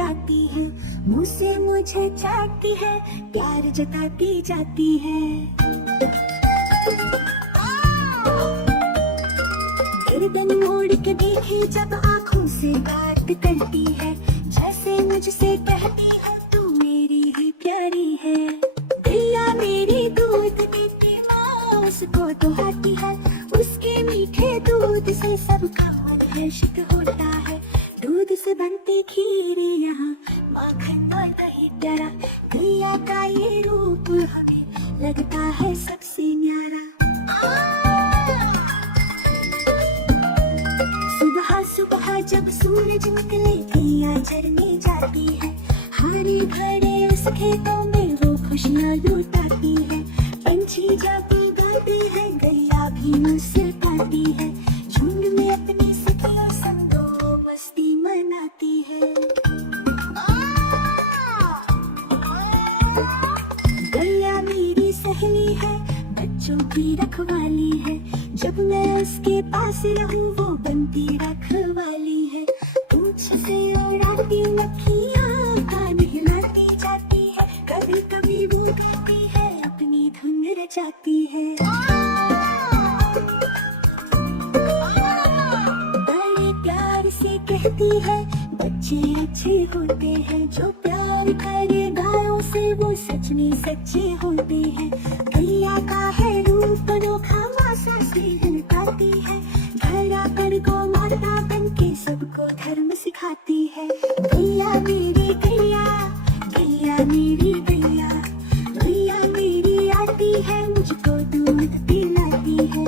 आती है, मुँह से मुझे चाहती है, प्यार जताती जाती है। गर्दन मोड़ के देखे जब आँखों से बात करती है, जैसे मुझसे कहती है तू मेरी ही प्यारी है। गैया मेरी दूध देती माँ उसको दुहाती है, उसके मीठे दूध से सबका मन हर्षित होता है। दूध से बनती खीर यहाँ माखन और दही प्यारा, गैया का ये रूप हमें लगता है सबसे न्यारा। सुबह सुबह जब सूरज निकले गैया चरने जाती है, हरे भरे उस खेतों में वो खुशियाँ लुटाती है। पंछी जब गाते हैं गैया भी मुस्कुराती है, झुंड में अपनी सखियों संग वो मस्ती मनाती है। गैया मेरी सहेली है, बच्चों की रखवाली है, जब मैं उसके पास रहूं वो बनती रखवाली है। पूंछ से उड़ाती मक्खियाँ कान हिलाती जाती है, कभी कभी वो गाती है अपनी धुन रचाती है। बड़े प्यार से कहती है बच्चे अच्छे होते हैं, जो प्यार करे गायों से वो सच में सच्चे होते हैं। गैया का है रूप अनोखा से हिलकाती है, घड़ा पर गौ माता बन के सबको धर्म सिखाती है। गैया मेरी गैया, गैया मेरी गैया, गैया मेरी आती है मुझको दूध पिलाती है।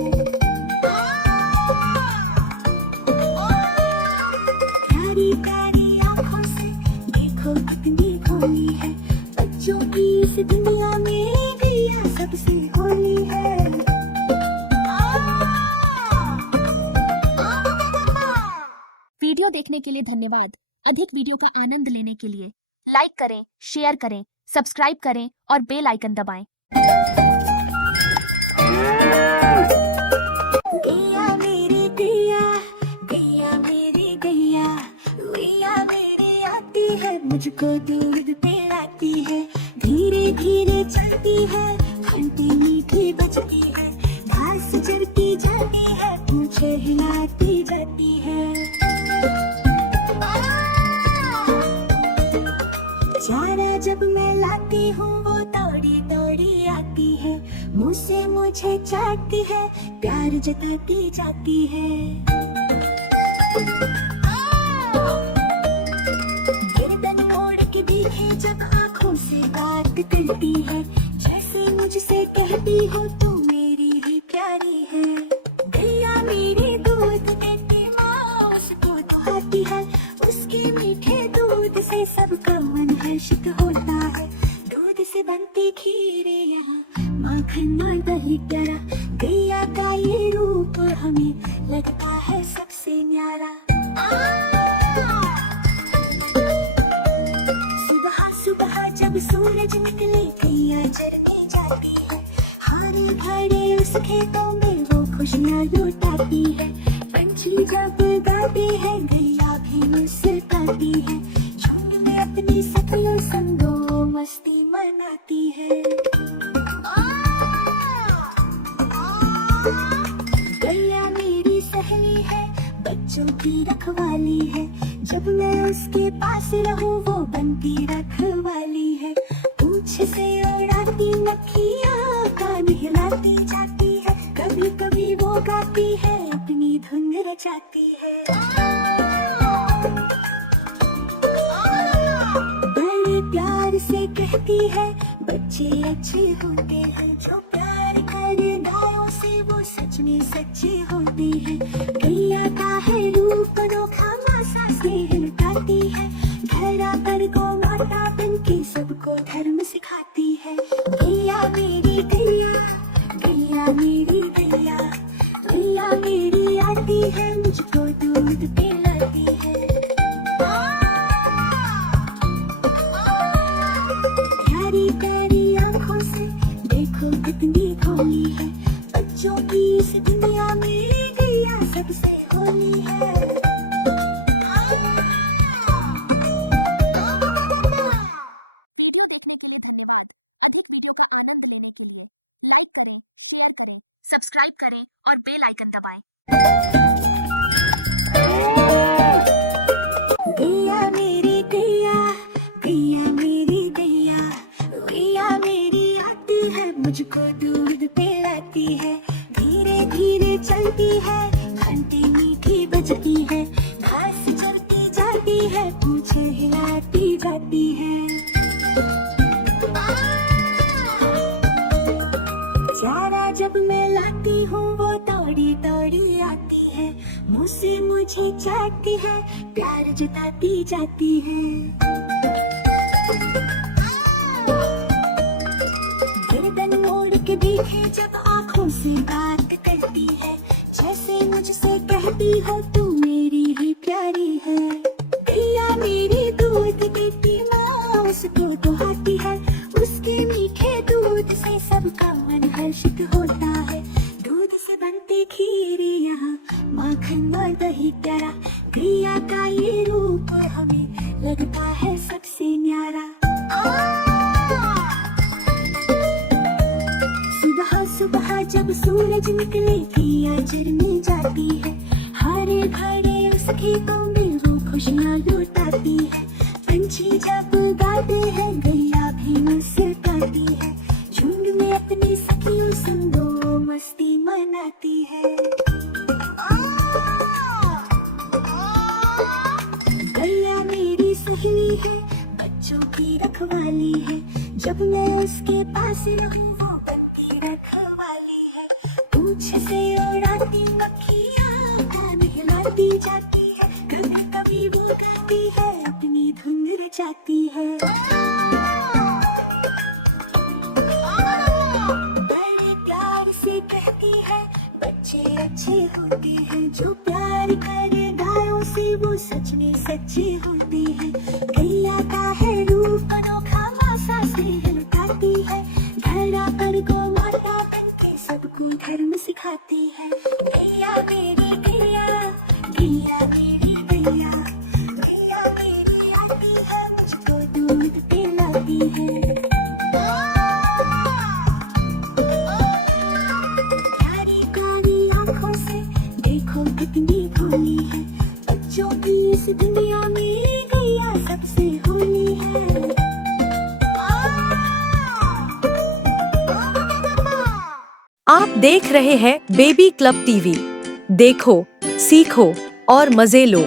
प्यारी प्यारी आँखों से देखो कितनी भोली है, बच्चों की इस दुनिया में गैया सबसे भोली है। वीडियो देखने के लिए धन्यवाद। अधिक वीडियो का आनंद लेने के लिए लाइक करें, शेयर करें, सब्सक्राइब करें और बेल आइकन दबाएं। गैया मेरी गैया, गैया मेरी गैया, गैया मेरी आती है मुझको दूध पिलाती है। धीरे धीरे चलती है, घंटी मीठी बजती है, घास चरती जाती है, पूंछे हिलाती जाती है। चारा जब मैं लाती हूँ वो दौड़ी दौड़ी आती है, मुँह से मुझे चाटती है, प्यार जताती जाती है। गर्दन मोड़ के देखे जब आँखों से बात करती है, जैसे मुझसे कहती हो तू मेरी ही प्यारी है। गैया मेरी दूध देती माँ उसको दुहाती है, उसके मीठे दूध से सबका मन हर्षित होता है। दूध से बनती खीर यहाँ माखन और दही प्यारा, गैया का ये रूप हमें लगता है सबसे न्यारा। सुबह सुबह जब सूरज निकले गैया चरने जाती है, हरे भरे उस खेतों में वो खुशियाँ लुटाती है। पंछी जब गाती है गैया भी मुस्कुराती है, झुंड में अपनी सखियों संग वो मस्ती मनाती है। गैया मेरी सहेली है, बच्चों की रखवाली है, जब मैं उसके पास रहूं वो बनती रखवाली है। पूंछ से उड़ाती मक्खियाँ कान हिलाती जाती है, कभी कभी वो गाती है अपनी धुन रचाती है। बड़े प्यार से कहती है बच्चे अच्छे होते हैं, जो प्यार करे गायों से वो सच में सच्चे होते हैं। गैया का है रूप अनोखा मासा से हिलकाती है, घड़ा पर गौ माता बन के सबको धर्म सिखाती है। गैया मेरी गैया, गैया मेरी गैया, गैया मेरी आती है मुझको दूध पिलाती है। प्यारी प्यारी आँखों से देखो कितनी भोली है, बच्चों की इस दुनिया में गैया सबसे भोली है। सब्सक्राइब करें और बेल आइकन दबाएं। गैया मेरी गैया, गैया मेरी गैया, गैया मेरी आती है मुझको दूध पिलाती है, धीरे धीरे चलती है, घंटी मीठी बजती है, घास चरती जाती है, पूछे हिलाती जाती है। चारा जब मैं लाती हूँ वो दौड़ी दौड़ी आती है, मुँह से मुझे चाटती है, प्यार जताती जाती है। गर्दन मोड़ के देखे जब आँखों से बात करती है, जैसे मुझसे कहती हो तू मेरी ही प्यारी है। गैया मेरी दूध देती माँ उसको दुहाती है, उसके मीठे दूध से सबका मन हर्षित होता है। दूध से बनते खीर यहाँ माखन और दही प्यारा, गैया का ये रूप हमें लगता है सबसे न्यारा। सुबह सुबह जब सूरज निकले गैया चरने जाती है, हरे भरे उस खेतों में वो खुशियाँ लुटाती है। पंछी जब गाते हैं गैया भी मुस्कुराती है, झुंड में अपनी सखियों संग वो मस्ती मनाती है। गैया मेरी सहेली है, बच्चों की रखवाली है, जब मैं उसके पास रहूं वो बनती रखवाली है। पूंछ से उड़ाती मक्खियाँ कान हिलाती जाती है, कभी कभी वो गाती है अपनी धुन रचाती है। बड़े प्यार से कहती है बच्चे अच्छे होते हैं, जो प्यार करे गायों से वो सच में सच्चे होते हैं। गैया का है रूप अनोखा माँ सासे लुटाती है, घड़ा पर गौ माता बनके सबको धर्म सिखाती है। गैया मेरी गैया, गैया मेरी गैया, गैया मेरी आती है मुझको दूध पिलाती है। प्यारी प्यारी आँखों से देखो कितनी भोली है, बच्चों की इस दुनिया में गैया सबसे होली है। आप देख रहे हैं बेबी क्लब टीवी। देखो, सीखो और मजे लो।